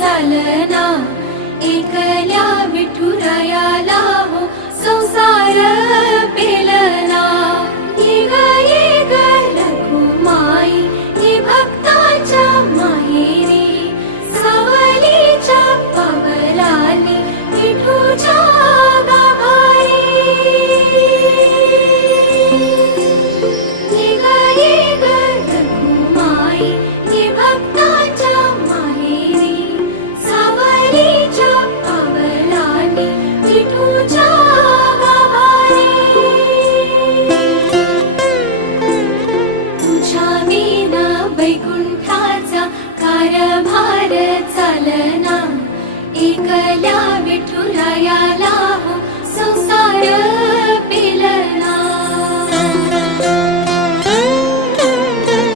चालना, एकल्या विठुरायाला हो संसार पेलना। ये ग रघुमाई, ये भक्ताच्या माहेरी, सावलीच्या पावलांनी विठूच्या गाभारी। ये ग रघुमाई, ये भक्ताच्या माहेरी, सावलीच्या पावलांनी विठूच्या गाभारी। तुझ्या विना वैकुंठाचा कारभार चालना, एकल्या विठुरायाला हो संसार